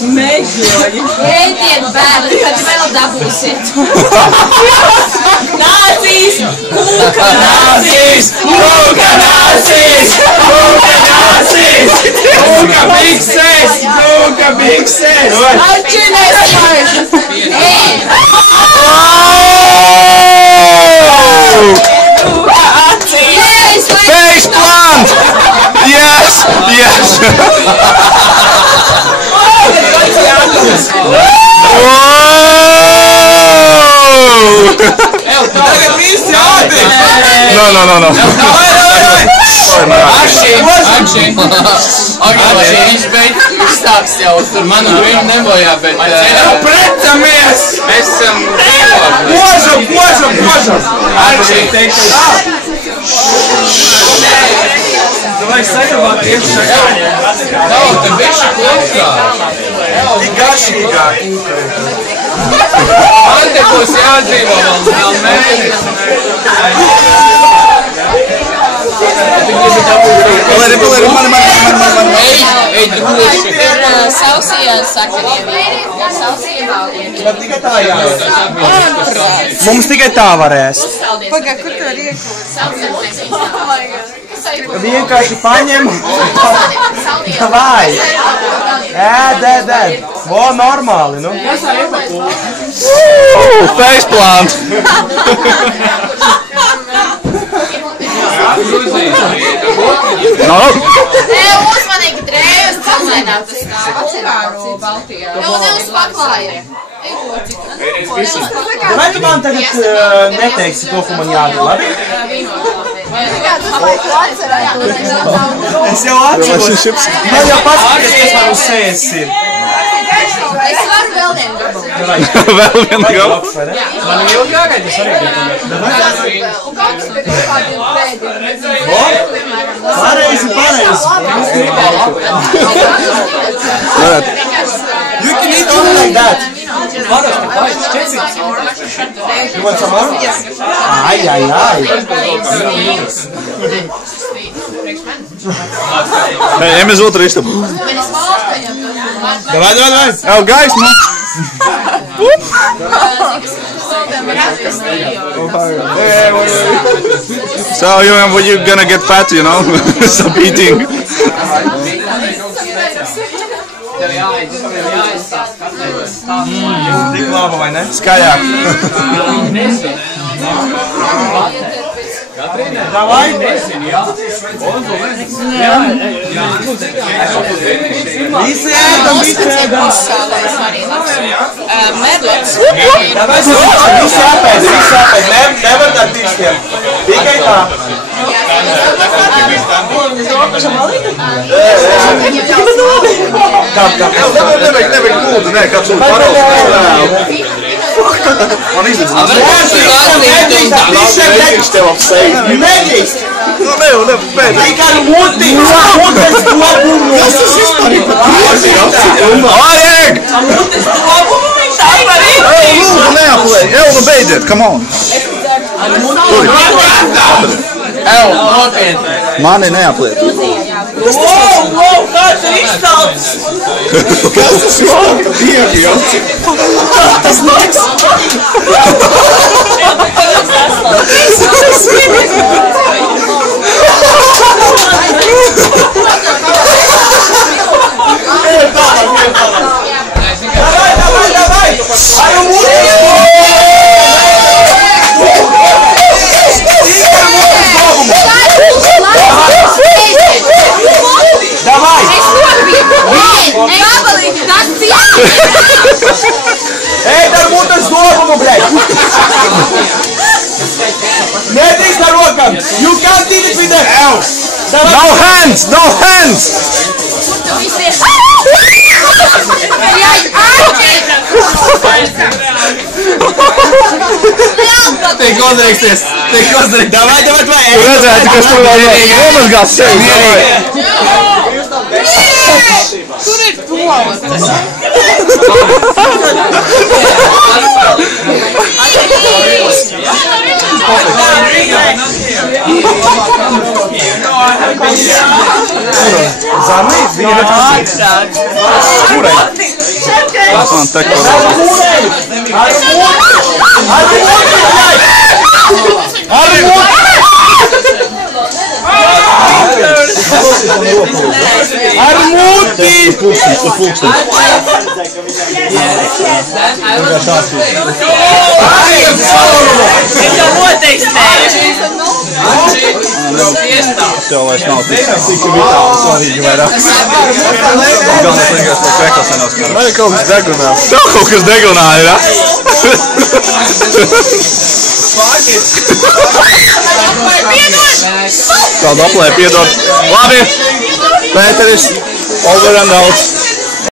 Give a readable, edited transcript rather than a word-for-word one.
Mežoņi! Ēdiet, bērni, kad vēl dabūsiet! Nācīs! Kūka nācīs! Kūka nācīs! Kūka nācīs! Kūka bikses! Kūka bikses! Atšķinies mažas! Face plant! Yes! Yes! Tagad visi ādi! No. Arči, viņš izstāks jau tur manu viņu nebojā, bet... Pretamies! Mēs esam dzīvot. Požam! Arči! Tu vajag saglabāt iekšā kāņiem. Nav, tad bišķi klopkā. Tik garšīgāk. Man te būs jādzīvo vēl mēnesis. Ej, droši. Ir sausija sakarienība. Sausija valdienība. Bet tikai tā jāiet. Mums tikai tā varēs. Pagā, kur tu var iekūt? Vienkārši paņem. Vai? Ēd. O, normāli, nu. Face plant. Uzmanīgi drējus cilvēnā tas Ungāru Baltijā. Neuz paklāja. Vai tu man tagad neteiksi to, ko man jādara, labi? Es jau atceros. Man jau paskaties, kas man uz sejas ir. Es varu vēl vienu gabalu. Vēl vienu gabalu? Man ir ilgi jāgaida, tas arī bija. Un kāds tur kādiem pēdiem? Pareizi. You can eat only like that. You want some more? Ai. Ejam uz otru istabu. Давай. Oh, guys, man. So you're gonna get fat, you know? Stop eating. Tik laba, vai ne? Skaļāk. Davai! Visi ēdam! Medlets. Visi jāpēd. Nevar dar tīškiem. Tikai tā. Nevajag lūdzu, nē, kāds lūdzu paraugs. Man izdevās. Nedrīkst tev apsveikt. Nedrīkst. Nu, pēc. Tikai mutes dobumu. Kas tas vispār ir pat tiesi? Ājēg! Mutes dobumu viņš tāpar ir. Lūdzu, neapliek. Nu beidziet, come on. Nopietni. Mani neapliek. Wow, kāds ir izstādes? Kas tas vispār ir? Diegi jau. Tas nāks. Давай! Давай! Эй, дармутас доброму, блядь! Nedrīkst ar rokām! You can't eat it with the hands! No hands! No hands! Teik uzreiksties! Davai! Tu redzētu, kas tur vēl nomazgās sevi! Kur ir toaletes? Tas man te ko Ar muti! Es jau noteikti Tas jau vairs nav tik vitāli svarīgi vairāk. Galvenais vienkārši par kreklas nenoskaros. Man ir kaut kas degunā. Tev kaut kas degunā ir, ja? Kādu aplē piedod. Labi! Pēteris, over and out.